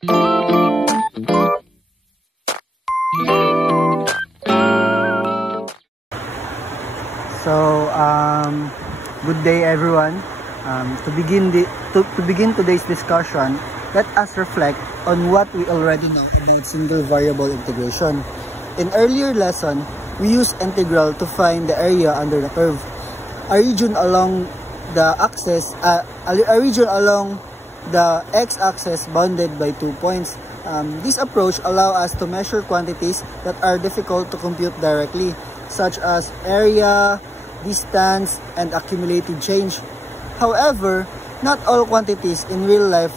So, good day everyone. To begin today's discussion, let us reflect on what we already know about single variable integration. In earlier lesson, we used integral to find the area under the curve. A region along the x-axis bounded by 2 points. This approach allows us to measure quantities that are difficult to compute directly, such as area, distance, and accumulated change. However, not all quantities in real life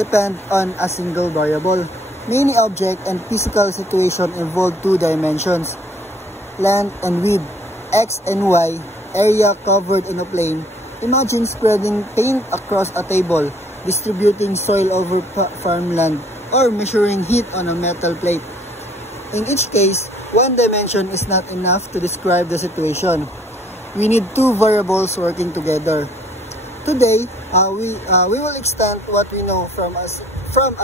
depend on a single variable. Many object and physical situations involve 2 dimensions, length and width, x and y, area covered in a plane. Imagine spreading paint across a table, distributing soil over farmland, or measuring heat on a metal plate. In each case, 1 dimension is not enough to describe the situation. We need 2 variables working together. Today, we will extend what we know from a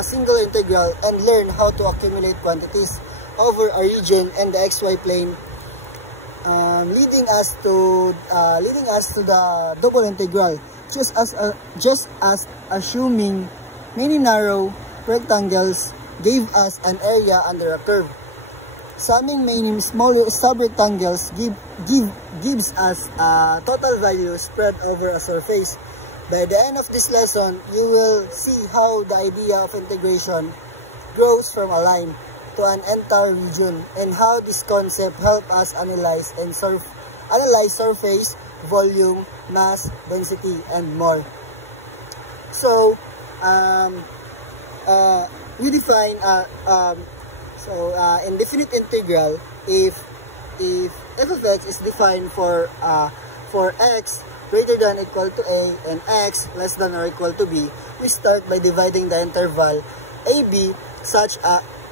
single integral and learn how to accumulate quantities over a region and the xy plane, leading us to the double integral. Just as assuming many narrow rectangles gave us an area under a curve, summing many smaller subrectangles gives us a total value spread over a surface. By the end of this lesson, you will see how the idea of integration grows from a line to an entire region, and how this concept helps us analyze surface, volume, mass, density, and more. So, we define indefinite integral if f of x is defined for x greater than or equal to a and x less than or equal to b. We start by dividing the interval ab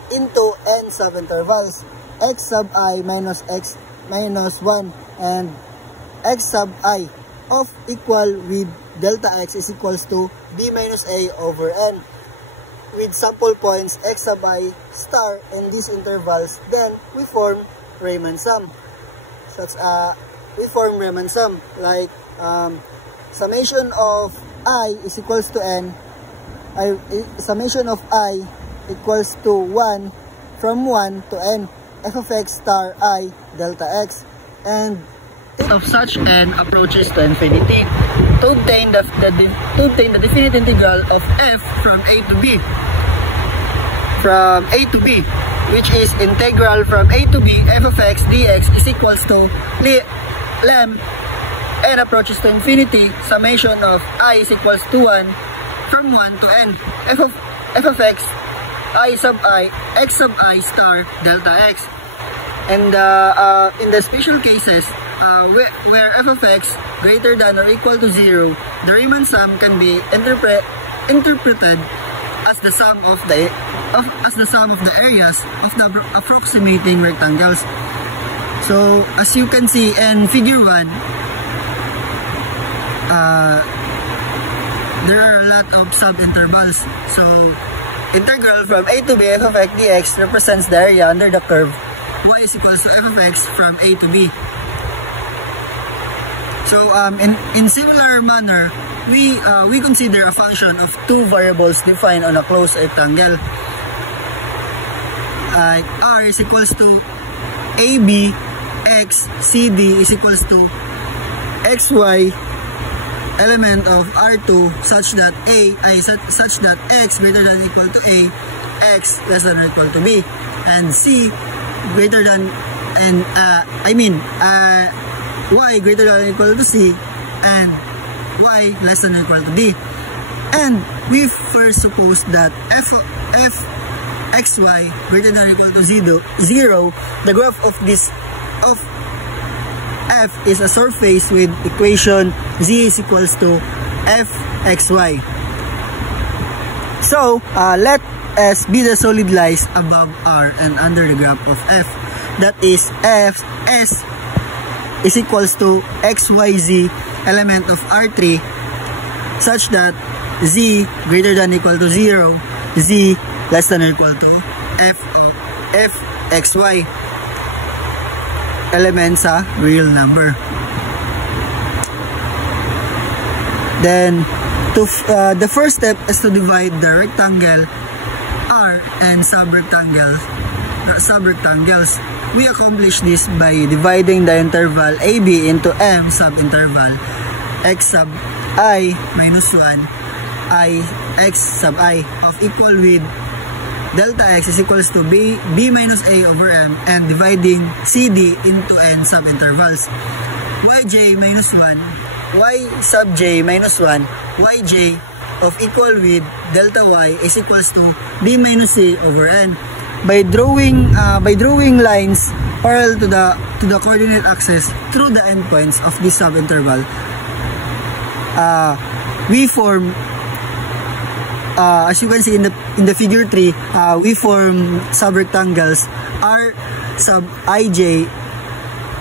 into n subintervals, x sub I minus x minus 1 and x sub I of equal with delta x is equals to b minus a over n, with sample points x sub I star in these intervals. Then we form Riemann sum. So we form Riemann sum like summation of I is equals to n. Summation of I equals to 1 from 1 to n, f of x star I delta x, and of such n approaches to infinity. To obtain the definite integral of f from a to b, which is integral from a to b f of x dx is equals to lem n approaches to infinity, summation of I is equals to 1 from 1 to n, f of x I sub I x sub I star delta x. And in the special cases where f of x greater than or equal to 0, the Riemann sum can be interpreted as the sum of the areas of the approximating rectangles. So as you can see in figure 1, there are a lot of subintervals. So integral from a to b f of x dx represents the area under the curve y is equals to f of x from a to b. So in similar manner, we consider a function of 2 variables defined on a closed rectangle. R is equals to ab x cd is equals to xy element of R2 such that x greater than or equal to a, x less than or equal to b, and c greater than y greater than or equal to c, and y less than or equal to d. And we first suppose that f xy greater than or equal to 0, the graph of f is a surface with equation z is equals to fxy. So let S be the solid lies above R and under the graph of f. That is f s is equals to xyz element of R3 such that z greater than or equal to 0 z less than or equal to f of fxy, element sa real number. Then the first step is to divide the rectangle R and subrectangles. We accomplish this by dividing the interval AB into M subinterval x sub I minus 1 I x sub I of equal with delta x is equals to b minus a over m, and dividing CD into n subintervals. Yj minus 1 y sub j minus 1 yj of equal with delta y is equals to b minus c over n. By drawing lines parallel to the coordinate axis through the endpoints of this subinterval, we form, as you can see in the figure 3, we form subrectangles R sub ij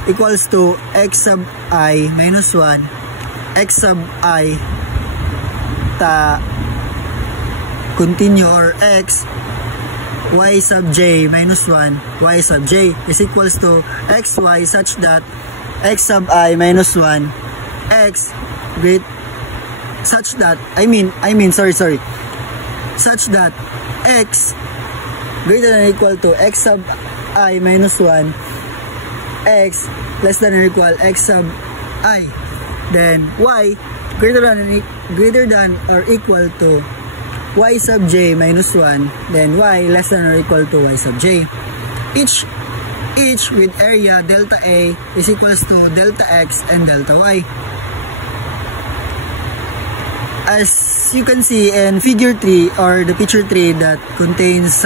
equals to x sub I minus 1 x sub I continue, or x y sub j minus 1 y sub j is equals to xy such that x sub I minus 1 x such that x greater than or equal to x sub I minus 1 x less than or equal x sub I. Then y greater than or equal to y sub j minus 1, then y less than or equal to y sub j. Each with area delta A is equals to delta x and delta y. As you can see in figure 3 or the picture 3 that contains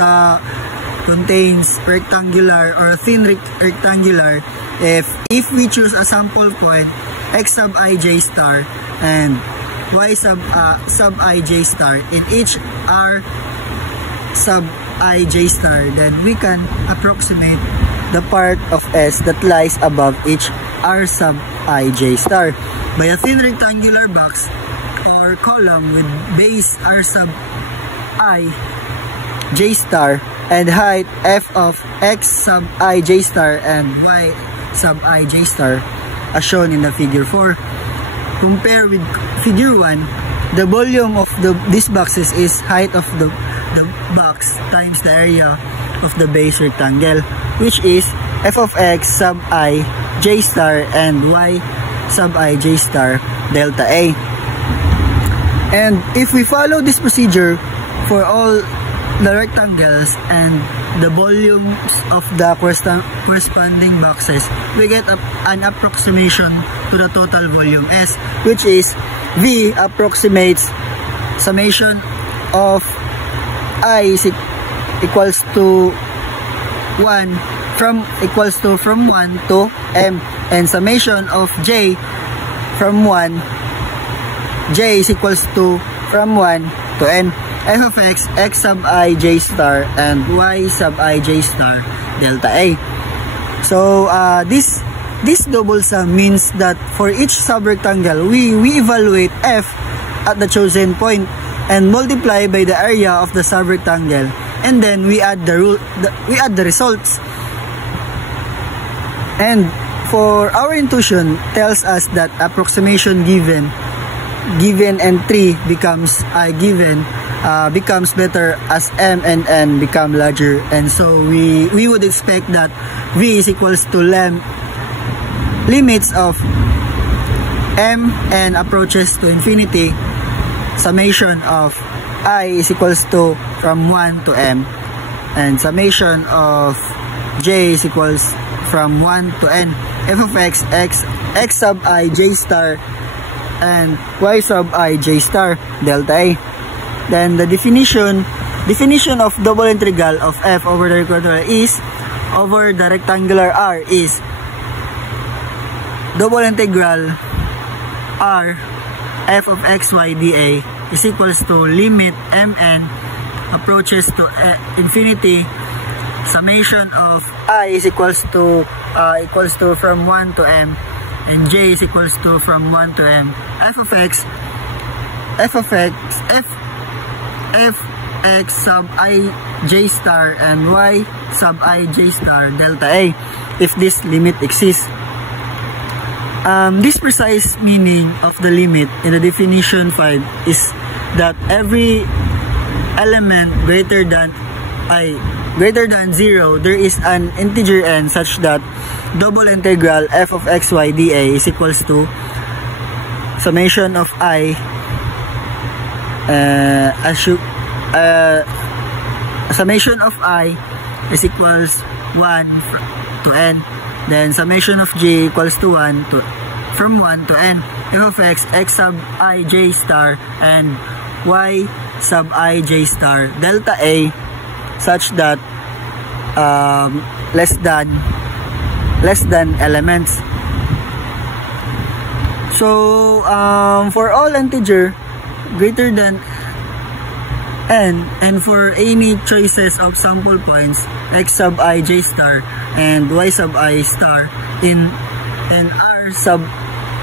rectangular or thin rectangular, if we choose a sample point x sub ij star and y sub ij star in each r sub ij star, then we can approximate the part of S that lies above each r sub ij star by a thin rectangular box or column with base r sub I j star and height f of x sub ij star and y sub ij star as shown in the figure 4. Compare with figure 1, the volume of these boxes is height of the box times the area of the base rectangle, which is f of x sub I j star and y sub I j star delta A. And if we follow this procedure for all the rectangles and the volumes of the corresponding boxes, we get an approximation to the total volume S, which is V approximates summation of I is equals to 1 from 1 to M, and summation of J from 1 J is equals to from 1 to N. F of x, x sub I j star and y sub I j star delta A. So this double sum means that for each subrectangle we evaluate f at the chosen point and multiply by the area of the subrectangle, and then we add the results. And for our intuition tells us that approximation given and 3 becomes becomes better as m and n become larger, and so we would expect that v is equals to limits of m and approaches to infinity, summation of I is equals to from 1 to m, and summation of j is equals from 1 to n. F of x, x sub I j star and y sub I j star delta A. Then the definition of double integral of f over the rectangular is over the rectangular R is double integral R f of xy dA is equals to limit mn approaches to infinity, summation of I is equals to from 1 to m, and j is equals to from 1 to m. F x sub I j star and y sub I j star delta A if this limit exists. This precise meaning of the limit in the definition 5 is that every element greater than 0, there is an integer n such that double integral f of xy dA is equals to summation of I summation of I is equals 1 to n, then summation of j equals to 1 to from 1 to n, f of x sub I j star and y sub I j star delta A such that less than elements. So for all integer greater than n and for any choices of sample points x sub I j star and y sub I star in r sub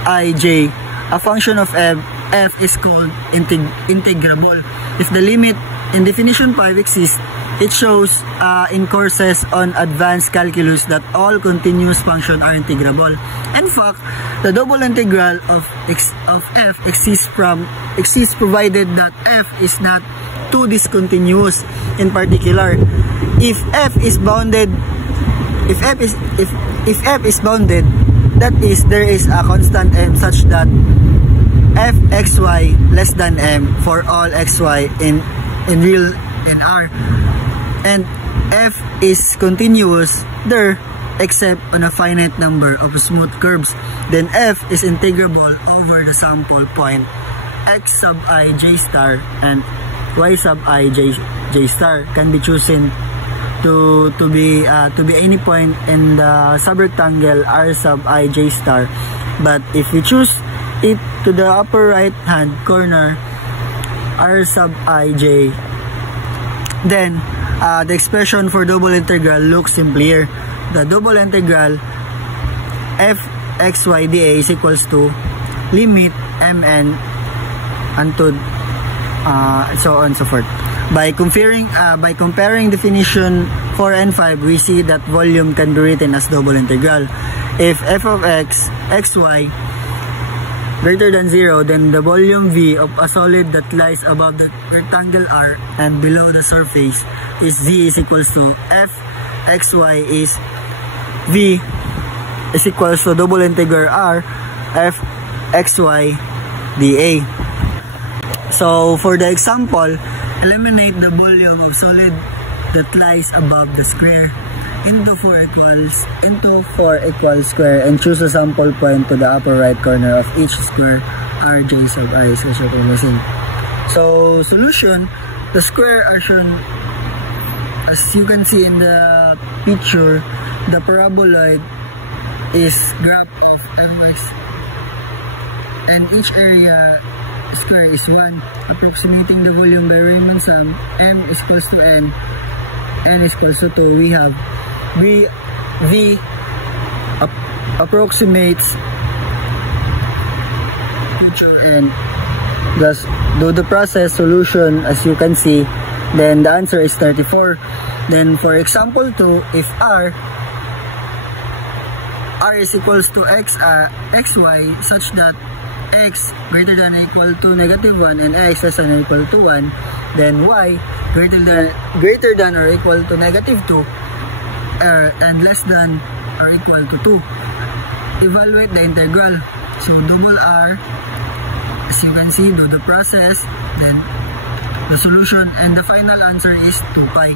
I j, a function of f is called integrable. If the limit in definition 5 exists, it shows in courses on advanced calculus that all continuous functions are integrable. In fact, the double integral of f exists provided that f is not too discontinuous. In particular, if f is bounded, that is, there is a constant m such that fxy less than m for all xy in R, and f is continuous there except on a finite number of smooth curves, then f is integrable over the sample point x sub I j star and y sub I j star can be chosen to be any point in the subrectangle r sub I j star. But if we choose it to the upper right hand corner r sub I j, then the expression for double integral looks simpler. The double integral f xy dA is equals to limit mn unto so on and so forth. By comparing definition 4 and 5, we see that volume can be written as double integral. If f of x xy greater than 0, then the volume V of a solid that lies above the rectangle R and below the surface is V is equals to f xy is V is equals to double integral R f xy dA. So for the example, eliminate the volume of solid that lies above the square into 4 equals square and choose a sample point to the upper right corner of each square rj sub I is missing. So solution, the square are shown as you can see in the picture. The paraboloid is graph of fx and each area square is 1, approximating the volume by Riemann sum. M is equals to n is equals to 2. We have V approximates and thus do the process solution as you can see, then the answer is 34. Then for example 2, if R is equals to xy such that x greater than or equal to -1 and x less than or equal to 1, then y greater than or equal to -2 and less than or equal to 2. Evaluate the integral. So double R, as you can see, do the process, then the solution, and the final answer is 2 pi.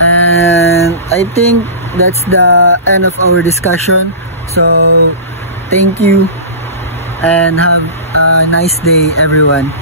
And I think that's the end of our discussion. So thank you and have a nice day everyone.